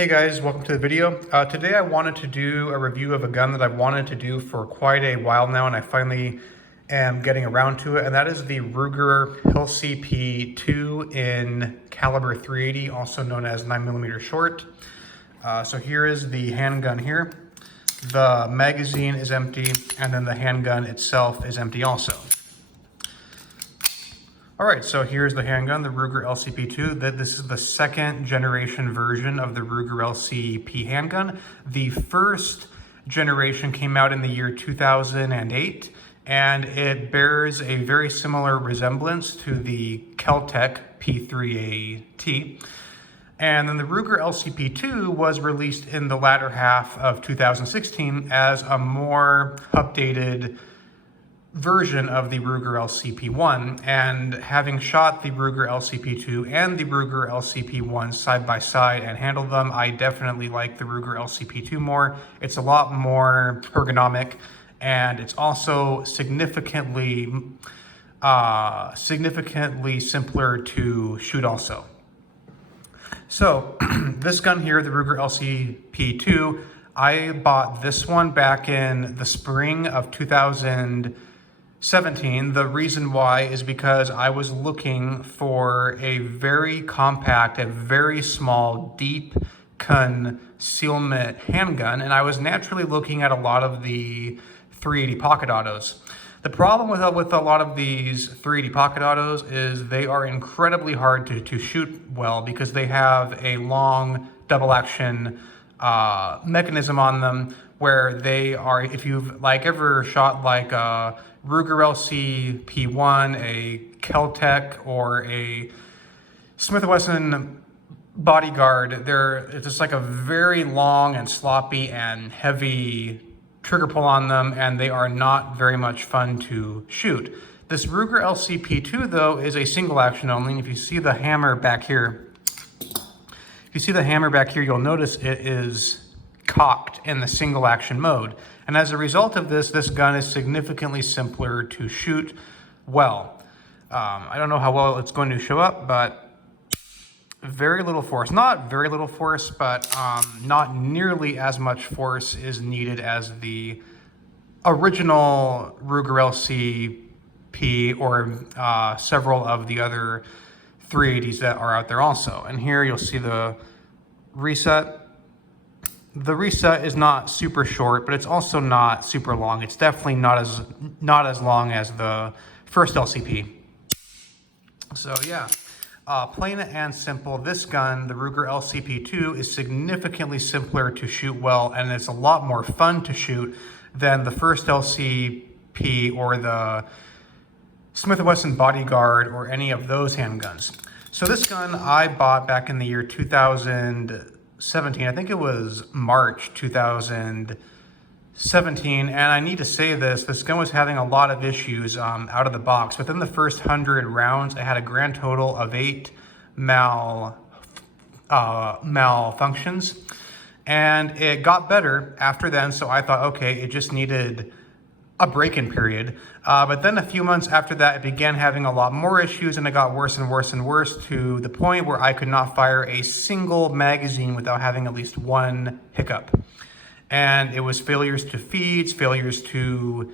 Hey guys, welcome to the video. Today I wanted to do a review of a gun that I've wanted to do for quite a while now, and I finally am getting around to it, and that is the Ruger LCP II in caliber 380, also known as 9mm short. So here is the handgun here. The magazine is empty, and then the handgun itself is empty also. All right, so here's the handgun, the Ruger LCP II. This is the second generation version of the Ruger LCP handgun. The first generation came out in the year 2008, and it bears a very similar resemblance to the Keltec P3AT. And then the Ruger LCP II was released in the latter half of 2016 as a more updated version of the Ruger LCP I, and having shot the Ruger LCP II and the Ruger LCP I side by side and handled them, I definitely like the Ruger LCP II more. It's a lot more ergonomic, and it's also significantly simpler to shoot also. So this gun here, the Ruger LCP II, I bought this one back in the spring of 2017. The reason why is because I was looking for a very compact, a very small, deep concealment handgun, and I was naturally looking at a lot of the 380 pocket autos. The problem with a lot of these 380 pocket autos is they are incredibly hard to shoot well because they have a long double action mechanism on them, where they are, if you've ever shot like a Ruger LCP I, a Keltec, or a Smith & Wesson Bodyguard, it's just like a very long and sloppy and heavy trigger pull on them, and they are not very much fun to shoot. This Ruger LCP II though is a single action only, and if you see the hammer back here, you'll notice it is cocked in the single action mode. And as a result of this gun is significantly simpler to shoot well. I don't know how well it's going to show up, but very little force. Not very little force, but not nearly as much force is needed as the original Ruger LCP or several of the other 380s that are out there also. And here you'll see the reset. The reset is not super short, but it's also not super long. It's definitely not as long as the first LCP. So yeah, plain and simple, this gun, the Ruger LCP II, is significantly simpler to shoot well, and it's a lot more fun to shoot than the first LCP or the Smith & Wesson Bodyguard or any of those handguns. So this gun I bought back in the year 2017. I think it was March 2017, and I need to say this gun was having a lot of issues out of the box. Within the first 100 rounds, I had a grand total of 8 malfunctions, and it got better after then, so I thought, okay, it just needed a break-in period. But then a few months after that, it began having a lot more issues, and it got worse and worse and worse to the point where I could not fire a single magazine without having at least one hiccup. And it was failures to feeds, failures to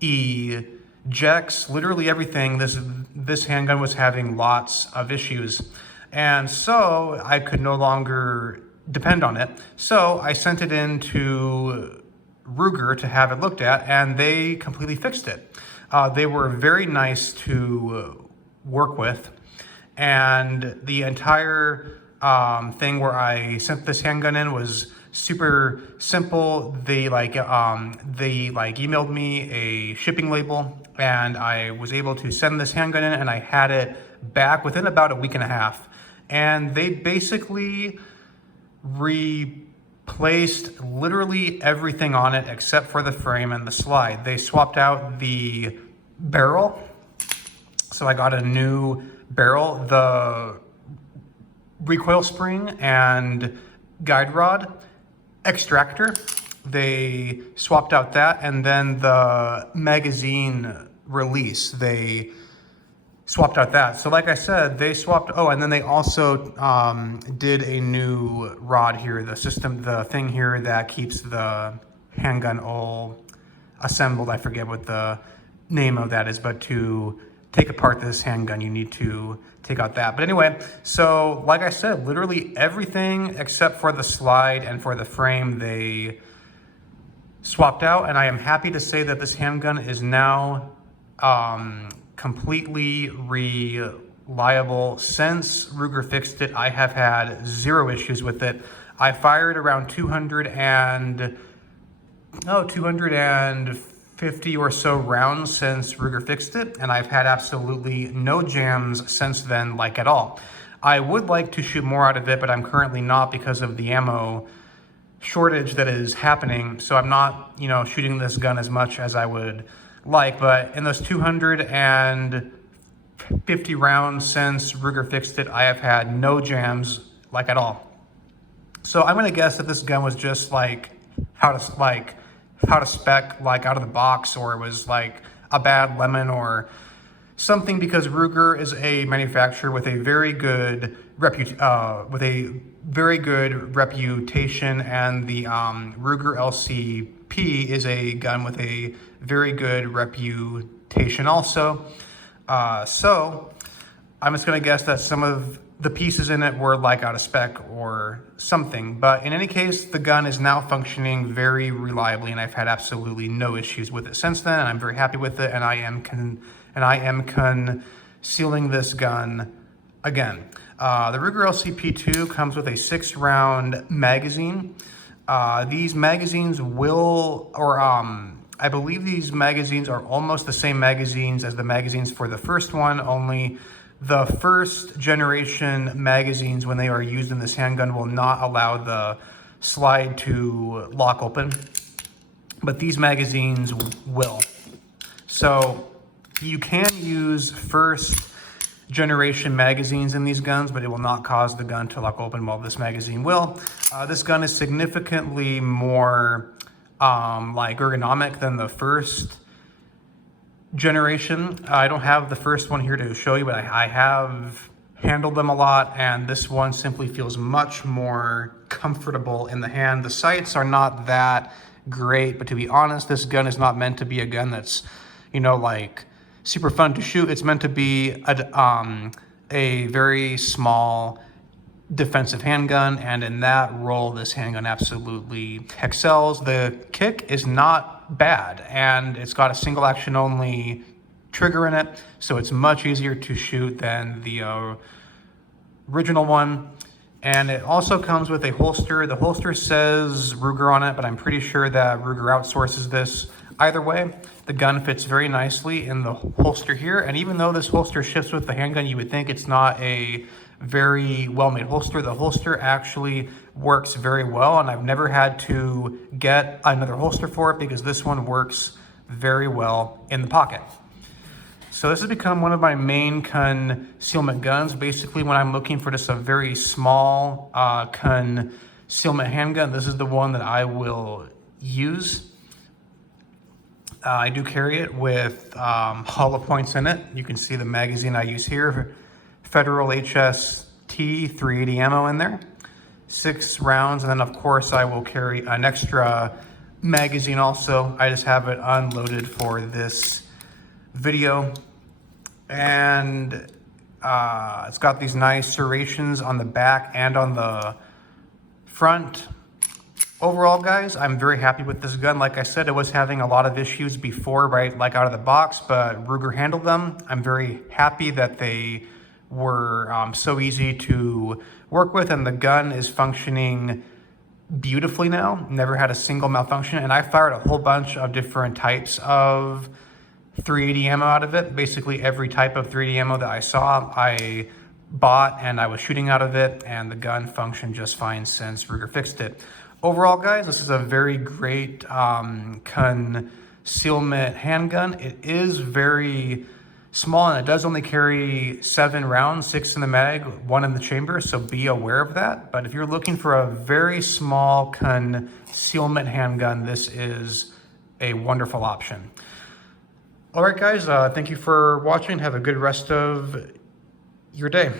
ejects, literally everything. This handgun was having lots of issues. And so I could no longer depend on it. So I sent it in to Ruger to have it looked at, and they completely fixed it. They were very nice to work with, and the entire thing where I sent this handgun in was super simple. They emailed me a shipping label, and I was able to send this handgun in, and I had it back within about a week and a half. And they basically replaced literally everything on it except for the frame and the slide. They swapped out the barrel, so I got a new barrel, the recoil spring and guide rod, extractor. They swapped out that, and then the magazine release, they swapped out that. So like I said, they swapped, oh, and then they also did a new rod here, the thing here that keeps the handgun all assembled. I forget what the name of that is, but to take apart this handgun, you need to take out that. But anyway, so like I said, literally everything except for the slide and for the frame, they swapped out, and I am happy to say that this handgun is now completely reliable. Since Ruger fixed it, I have had zero issues with it. I fired around 250 or so rounds since Ruger fixed it, and I've had absolutely no jams since then, like at all. I would like to shoot more out of it, but I'm currently not because of the ammo shortage that is happening. So I'm not, shooting this gun as much as I would like, but in those 250 rounds since Ruger fixed it, I have had no jams, like at all. So I'm gonna guess that this gun was just like how to spec, like out of the box, or it was like a bad lemon or something, because Ruger is a manufacturer with a very good reputation, and the Ruger LCP is a gun with a very good reputation also. So I'm just gonna guess that some of the pieces in it were like out of spec or something. But in any case, the gun is now functioning very reliably, and I've had absolutely no issues with it since then. And I'm very happy with it, and I am concealing this gun again. The Ruger LCP II comes with a 6-round magazine. These magazines I believe these magazines are almost the same magazines as the magazines for the first one, only the first generation magazines, when they are used in this handgun, will not allow the slide to lock open, but these magazines will. So you can use first generation magazines in these guns, but it will not cause the gun to lock open, while this magazine will. This gun is significantly more like ergonomic than the first generation. I don't have the first one here to show you, but I have handled them a lot, and this one simply feels much more comfortable in the hand. The sights are not that great, but to be honest, this gun is not meant to be a gun that's, like super fun to shoot. It's meant to be a very small defensive handgun, and in that role, this handgun absolutely excels. The kick is not bad, and it's got a single action only trigger in it, so it's much easier to shoot than the original one. And it also comes with a holster. The holster says Ruger on it, but I'm pretty sure that Ruger outsources this. Either way, the gun fits very nicely in the holster here, and even though this holster shifts with the handgun, you would think it's not a very well-made holster. The holster actually works very well, and I've never had to get another holster for it because this one works very well in the pocket. So this has become one of my main concealment guns. Basically, when I'm looking for just a very small concealment handgun, this is the one that I will use. I do carry it with hollow points in it. You can see the magazine I use here, Federal HST 380 ammo in there, 6 rounds, and then of course I will carry an extra magazine also. I just have it unloaded for this video, and it's got these nice serrations on the back and on the front. Overall, guys, I'm very happy with this gun. Like I said, it was having a lot of issues before, right, like out of the box, but Ruger handled them. I'm very happy that they were so easy to work with, and the gun is functioning beautifully now. Never had a single malfunction, and I fired a whole bunch of different types of 380 ammo out of it. Basically every type of 380 ammo that I saw, I bought, and I was shooting out of it, and the gun functioned just fine since Ruger fixed it. Overall, guys, this is a very great concealment handgun. It is very small, and it does only carry 7 rounds, 6 in the mag, 1 in the chamber, so be aware of that. But if you're looking for a very small concealment handgun, this is a wonderful option. All right, guys, thank you for watching. Have a good rest of your day.